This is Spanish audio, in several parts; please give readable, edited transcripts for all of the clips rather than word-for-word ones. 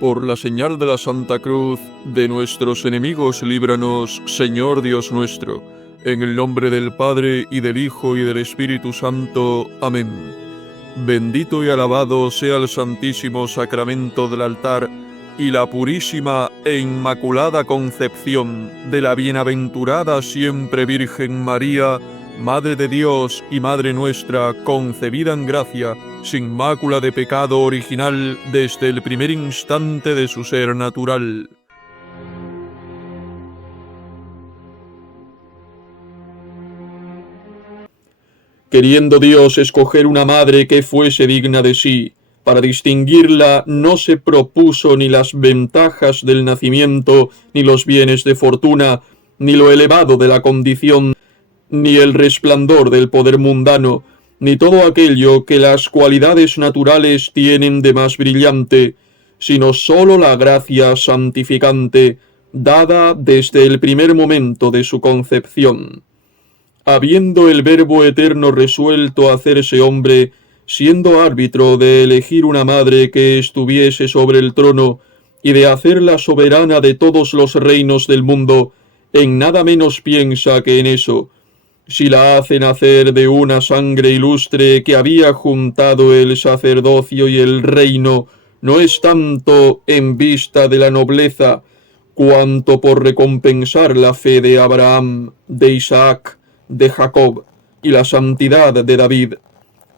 Por la señal de la Santa Cruz, de nuestros enemigos líbranos, Señor Dios nuestro, en el nombre del Padre, y del Hijo, y del Espíritu Santo. Amén. Bendito y alabado sea el Santísimo Sacramento del altar, y la purísima e inmaculada concepción de la bienaventurada siempre Virgen María, Madre de Dios y Madre nuestra, concebida en gracia, sin mácula de pecado original desde el primer instante de su ser natural. Queriendo Dios escoger una madre que fuese digna de sí, para distinguirla no se propuso ni las ventajas del nacimiento, ni los bienes de fortuna, ni lo elevado de la condición, ni el resplandor del poder mundano, ni todo aquello que las cualidades naturales tienen de más brillante, sino sólo la gracia santificante, dada desde el primer momento de su concepción. Habiendo el Verbo eterno resuelto hacerse hombre, siendo árbitro de elegir una madre que estuviese sobre el trono, y de hacerla soberana de todos los reinos del mundo, en nada menos piensa que en eso. Si la hace nacer de una sangre ilustre que había juntado el sacerdocio y el reino, no es tanto en vista de la nobleza, cuanto por recompensar la fe de Abraham, de Isaac, de Jacob y la santidad de David,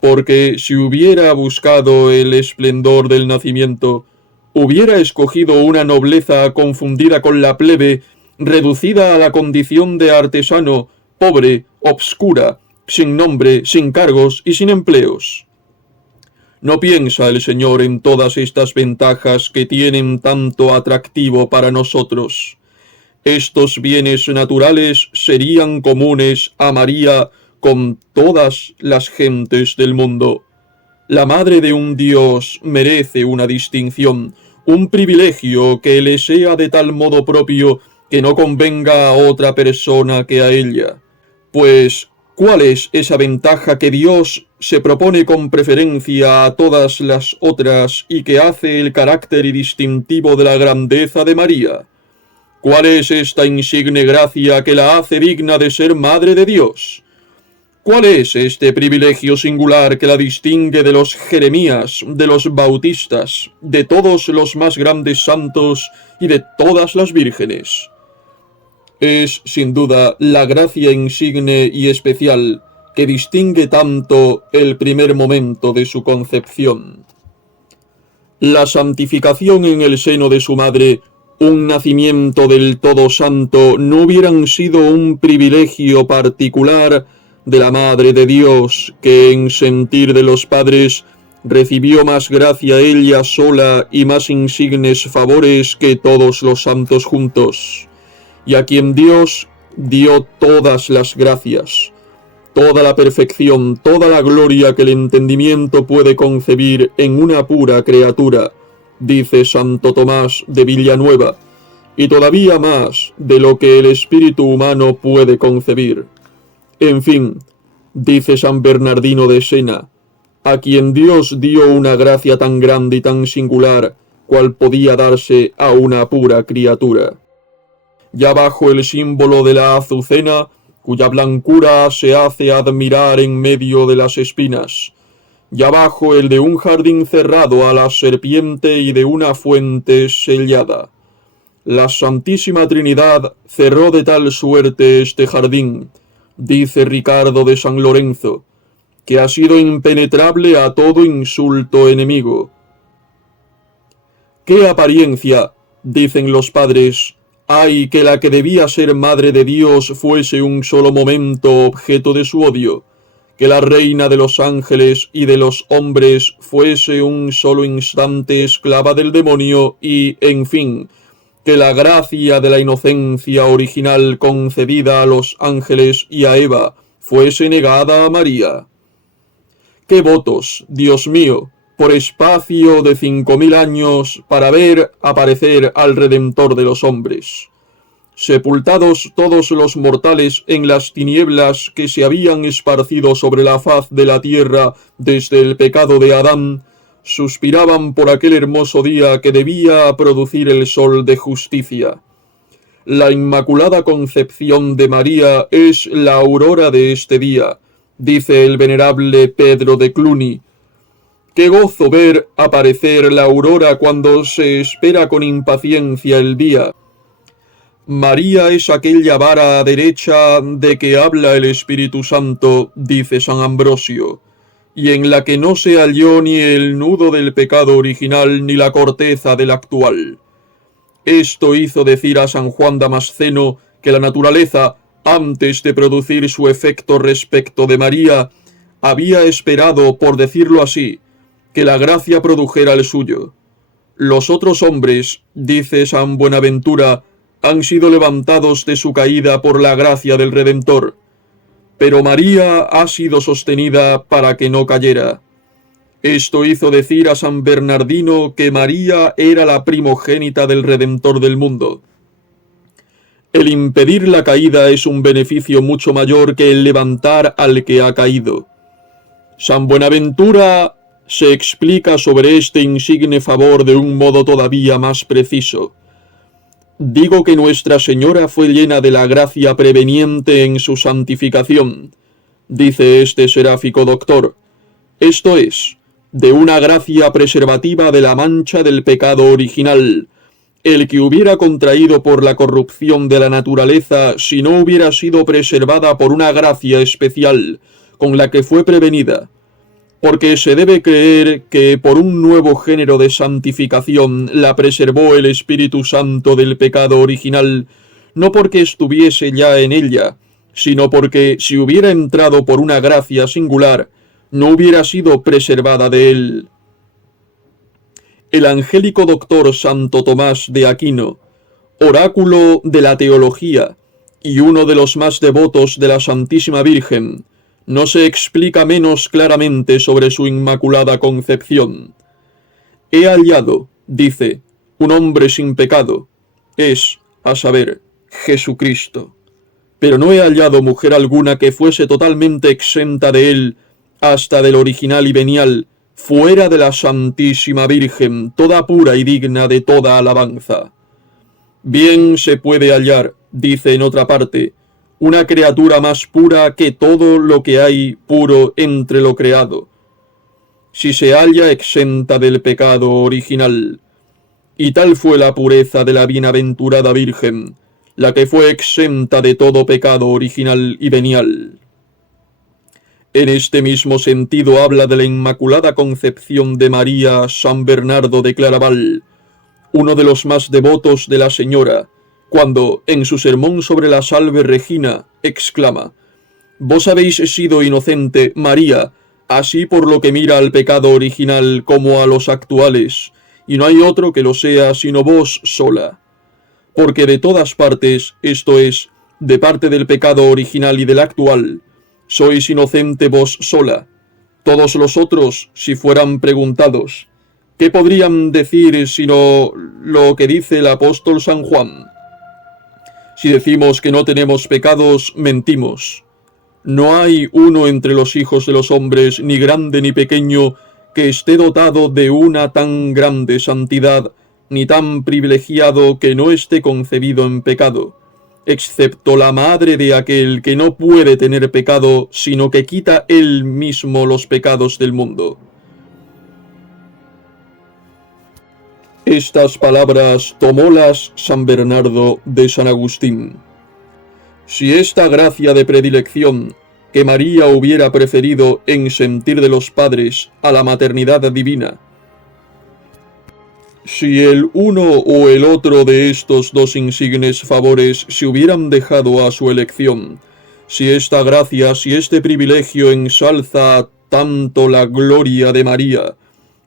porque si hubiera buscado el esplendor del nacimiento, hubiera escogido una nobleza confundida con la plebe, reducida a la condición de artesano, pobre, obscura, sin nombre, sin cargos y sin empleos. ¿No piensa el Señor en todas estas ventajas que tienen tanto atractivo para nosotros? Estos bienes naturales serían comunes a María con todas las gentes del mundo. La Madre de un Dios merece una distinción, un privilegio que le sea de tal modo propio que no convenga a otra persona que a ella. Pues, ¿cuál es esa ventaja que Dios se propone con preferencia a todas las otras y que hace el carácter y distintivo de la grandeza de María? ¿Cuál es esta insigne gracia que la hace digna de ser Madre de Dios? ¿Cuál es este privilegio singular que la distingue de los Jeremías, de los Bautistas, de todos los más grandes santos y de todas las vírgenes? Es, sin duda, la gracia insigne y especial que distingue tanto el primer momento de su concepción. La santificación en el seno de su madre, un nacimiento del todo santo, no hubieran sido un privilegio particular de la Madre de Dios, que en sentir de los padres recibió más gracia ella sola y más insignes favores que todos los santos juntos, y a quien Dios dio todas las gracias, toda la perfección, toda la gloria que el entendimiento puede concebir en una pura criatura, dice Santo Tomás de Villanueva, y todavía más de lo que el espíritu humano puede concebir. En fin, dice San Bernardino de Sena, a quien Dios dio una gracia tan grande y tan singular, cual podía darse a una pura criatura. Ya bajo el símbolo de la azucena, cuya blancura se hace admirar en medio de las espinas, ya bajo el de un jardín cerrado a la serpiente y de una fuente sellada. La Santísima Trinidad cerró de tal suerte este jardín, dice Ricardo de San Lorenzo, que ha sido impenetrable a todo insulto enemigo. ¿Qué apariencia, dicen los padres, hay que la que debía ser Madre de Dios fuese un solo momento objeto de su odio? Que la reina de los ángeles y de los hombres fuese un solo instante esclava del demonio y, en fin, que la gracia de la inocencia original concedida a los ángeles y a Eva fuese negada a María. ¡Qué votos, Dios mío, por espacio de 5000 años para ver aparecer al Redentor de los hombres! Sepultados todos los mortales en las tinieblas que se habían esparcido sobre la faz de la tierra desde el pecado de Adán, suspiraban por aquel hermoso día que debía producir el sol de justicia. La Inmaculada Concepción de María es la aurora de este día, dice el venerable Pedro de Cluny. Qué gozo ver aparecer la aurora cuando se espera con impaciencia el día. María es aquella vara derecha de que habla el Espíritu Santo, dice San Ambrosio, y en la que no se halló ni el nudo del pecado original ni la corteza del actual. Esto hizo decir a San Juan Damasceno que la naturaleza, antes de producir su efecto respecto de María, había esperado, por decirlo así, que la gracia produjera el suyo. Los otros hombres, dice San Buenaventura, han sido levantados de su caída por la gracia del Redentor, pero María ha sido sostenida para que no cayera. Esto hizo decir a San Bernardino que María era la primogénita del Redentor del mundo. El impedir la caída es un beneficio mucho mayor que el levantar al que ha caído. San Buenaventura se explica sobre este insigne favor de un modo todavía más preciso. Digo que Nuestra Señora fue llena de la gracia preveniente en su santificación, dice este seráfico doctor, esto es, de una gracia preservativa de la mancha del pecado original, el que hubiera contraído por la corrupción de la naturaleza si no hubiera sido preservada por una gracia especial, con la que fue prevenida, porque se debe creer que por un nuevo género de santificación la preservó el Espíritu Santo del pecado original, no porque estuviese ya en ella, sino porque si hubiera entrado por una gracia singular, no hubiera sido preservada de él. El angélico doctor Santo Tomás de Aquino, oráculo de la teología y uno de los más devotos de la Santísima Virgen, no se explica menos claramente sobre su Inmaculada Concepción. He hallado, dice, un hombre sin pecado, es, a saber, Jesucristo. Pero no he hallado mujer alguna que fuese totalmente exenta de él, hasta del original y venial, fuera de la Santísima Virgen, toda pura y digna de toda alabanza. Bien se puede hallar, dice en otra parte, una criatura más pura que todo lo que hay puro entre lo creado, si se halla exenta del pecado original. Y tal fue la pureza de la bienaventurada Virgen, la que fue exenta de todo pecado original y venial. En este mismo sentido habla de la Inmaculada Concepción de María San Bernardo de Claraval, uno de los más devotos de la Señora, cuando, en su sermón sobre la Salve Regina, exclama: «Vos habéis sido inocente, María, así por lo que mira al pecado original como a los actuales, y no hay otro que lo sea sino vos sola. Porque de todas partes, esto es, de parte del pecado original y del actual, sois inocente vos sola. Todos los otros, si fueran preguntados, ¿qué podrían decir sino lo que dice el apóstol San Juan? Si decimos que no tenemos pecados, mentimos. No hay uno entre los hijos de los hombres, ni grande ni pequeño, que esté dotado de una tan grande santidad, ni tan privilegiado que no esté concebido en pecado, excepto la madre de aquel que no puede tener pecado, sino que quita él mismo los pecados del mundo». Estas palabras tomólas San Bernardo de San Agustín. Si esta gracia de predilección que María hubiera preferido en sentir de los padres a la maternidad divina, si el uno o el otro de estos dos insignes favores se hubieran dejado a su elección, si esta gracia, si este privilegio ensalza tanto la gloria de María,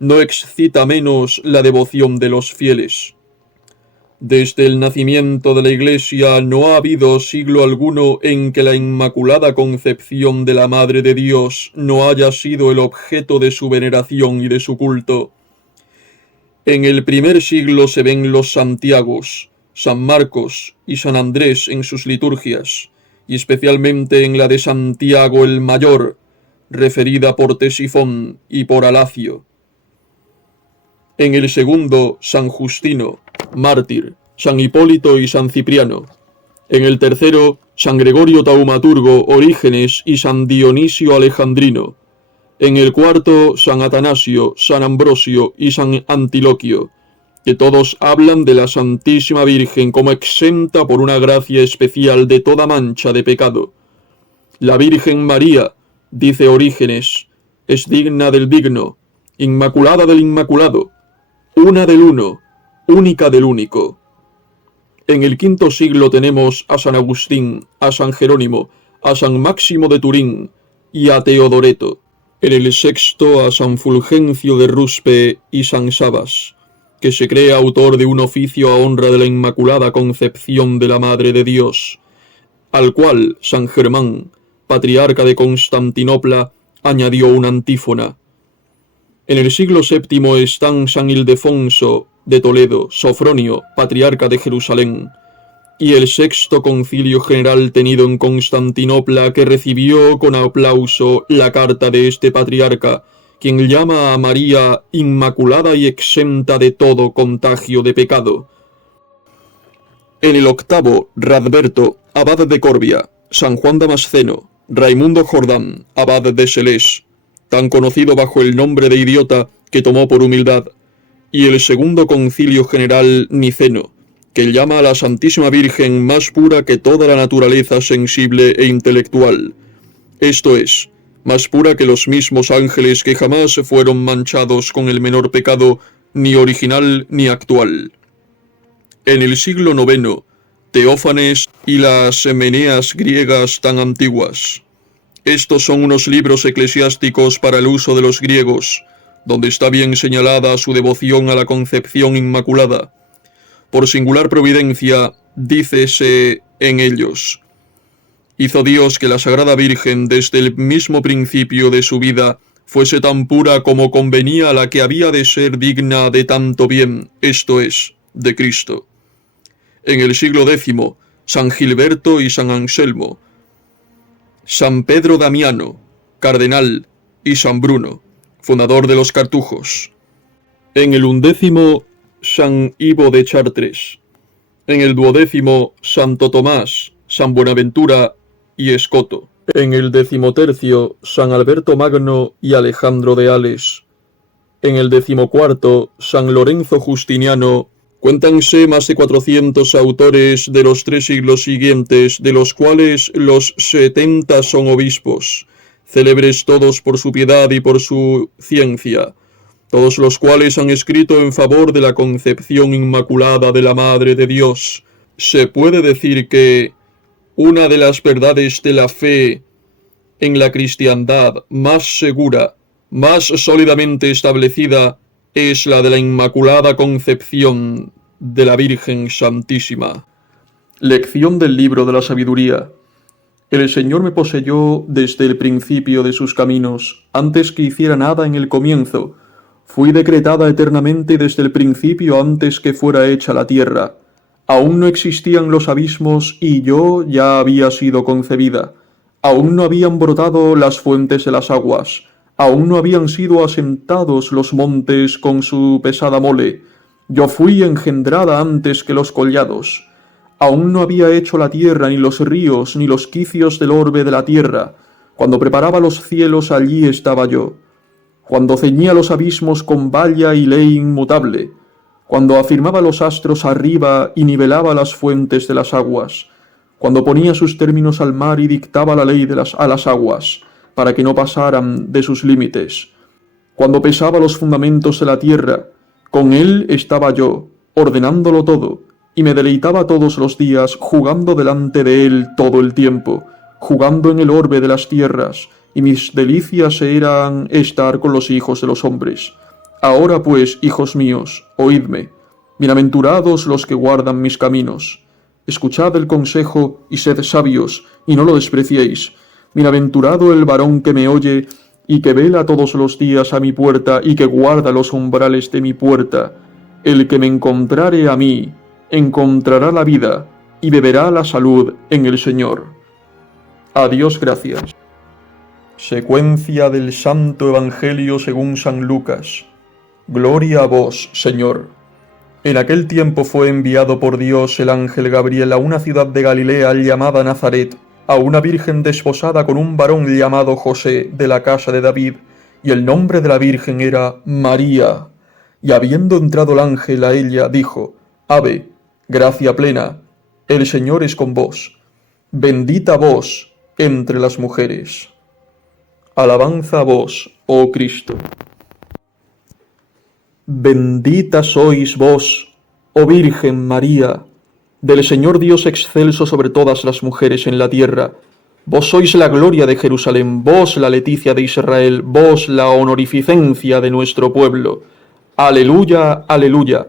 no excita menos la devoción de los fieles. Desde el nacimiento de la Iglesia no ha habido siglo alguno en que la Inmaculada Concepción de la Madre de Dios no haya sido el objeto de su veneración y de su culto. En el primer siglo se ven los Santiagos, San Marcos y San Andrés en sus liturgias, y especialmente en la de Santiago el Mayor, referida por Tesifón y por Alacio. En el segundo, San Justino, mártir, San Hipólito y San Cipriano. En el tercero, San Gregorio Taumaturgo, Orígenes y San Dionisio Alejandrino. En el cuarto, San Atanasio, San Ambrosio y San Antiloquio, que todos hablan de la Santísima Virgen como exenta por una gracia especial de toda mancha de pecado. La Virgen María, dice Orígenes, es digna del digno, inmaculada del inmaculado, una del uno, única del único. En el quinto siglo tenemos a San Agustín, a San Jerónimo, a San Máximo de Turín y a Teodoreto. En el sexto a San Fulgencio de Ruspe y San Sabas, que se cree autor de un oficio a honra de la Inmaculada Concepción de la Madre de Dios, al cual San Germán, patriarca de Constantinopla, añadió una antífona. En el siglo VII están San Ildefonso de Toledo, Sofronio, patriarca de Jerusalén, y el sexto concilio general tenido en Constantinopla, que recibió con aplauso la carta de este patriarca, quien llama a María inmaculada y exenta de todo contagio de pecado. En el octavo, Radberto, abad de Corbia, San Juan Damasceno, Raimundo Jordán, abad de Selés, tan conocido bajo el nombre de idiota que tomó por humildad, y el segundo concilio general niceno, que llama a la Santísima Virgen más pura que toda la naturaleza sensible e intelectual, esto es, más pura que los mismos ángeles que jamás fueron manchados con el menor pecado, ni original ni actual. En el siglo IX, Teófanes y las Emeneas griegas tan antiguas. Estos son unos libros eclesiásticos para el uso de los griegos, donde está bien señalada su devoción a la Concepción Inmaculada. Por singular providencia, dícese en ellos: hizo Dios que la Sagrada Virgen desde el mismo principio de su vida fuese tan pura como convenía a la que había de ser digna de tanto bien, esto es, de Cristo. En el siglo X, San Gilberto y San Anselmo, San Pedro Damiano, cardenal, y San Bruno, fundador de los cartujos. En el undécimo, San Ivo de Chartres. En el duodécimo, Santo Tomás, San Buenaventura y Escoto. En el decimotercio, San Alberto Magno y Alejandro de Ales. En el decimocuarto, San Lorenzo Justiniano. Cuéntanse más de 400 autores de los 3 siglos siguientes, de los cuales los 70 son obispos, célebres todos por su piedad y por su ciencia, todos los cuales han escrito en favor de la concepción inmaculada de la Madre de Dios. Se puede decir que una de las verdades de la fe en la cristiandad más segura, más sólidamente establecida, es la de la Inmaculada Concepción de la Virgen Santísima. Lección del libro de la sabiduría. El Señor me poseyó desde el principio de sus caminos, antes que hiciera nada en el comienzo. Fui decretada eternamente desde el principio, antes que fuera hecha la tierra. Aún no existían los abismos y yo ya había sido concebida. Aún no habían brotado las fuentes de las aguas. Aún no habían sido asentados los montes con su pesada mole. Yo fui engendrada antes que los collados. Aún no había hecho la tierra, ni los ríos, ni los quicios del orbe de la tierra. Cuando preparaba los cielos, allí estaba yo. Cuando ceñía los abismos con valla y ley inmutable. Cuando afirmaba los astros arriba y nivelaba las fuentes de las aguas. Cuando ponía sus términos al mar y dictaba la ley a las aguas, para que no pasaran de sus límites. Cuando pesaba los fundamentos de la tierra, con él estaba yo, ordenándolo todo, y me deleitaba todos los días, jugando delante de él todo el tiempo, jugando en el orbe de las tierras, y mis delicias eran estar con los hijos de los hombres. Ahora pues, hijos míos, oídme, bienaventurados los que guardan mis caminos. Escuchad el consejo y sed sabios, y no lo despreciéis. Bienaventurado el varón que me oye, y que vela todos los días a mi puerta, y que guarda los umbrales de mi puerta. El que me encontrare a mí, encontrará la vida, y beberá la salud en el Señor. A Dios gracias. Secuencia del Santo Evangelio según San Lucas. Gloria a vos, Señor. En aquel tiempo fue enviado por Dios el ángel Gabriel a una ciudad de Galilea llamada Nazaret, a una virgen desposada con un varón llamado José, de la casa de David, y el nombre de la virgen era María. Y habiendo entrado el ángel a ella, dijo: Ave, gracia plena, el Señor es con vos. Bendita vos entre las mujeres. Alabanza a vos, oh Cristo. Bendita sois vos, oh Virgen María, del Señor Dios excelso sobre todas las mujeres en la tierra. Vos sois la gloria de Jerusalén, vos la leticia de Israel, vos la honorificencia de nuestro pueblo. Aleluya, aleluya.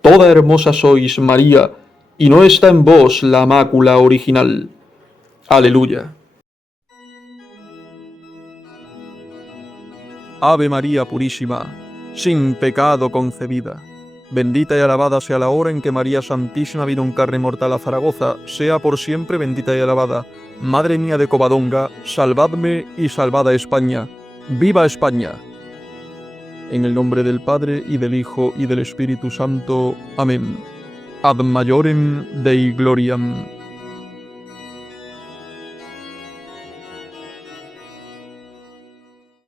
Toda hermosa sois, María, y no está en vos la mácula original. Aleluya. Ave María Purísima, sin pecado concebida. Bendita y alabada sea la hora en que María Santísima vino en carne mortal a Zaragoza, sea por siempre bendita y alabada. Madre mía de Covadonga, salvadme y salvad a España. ¡Viva España! En el nombre del Padre, y del Hijo, y del Espíritu Santo. Amén. Ad majorem Dei gloriam.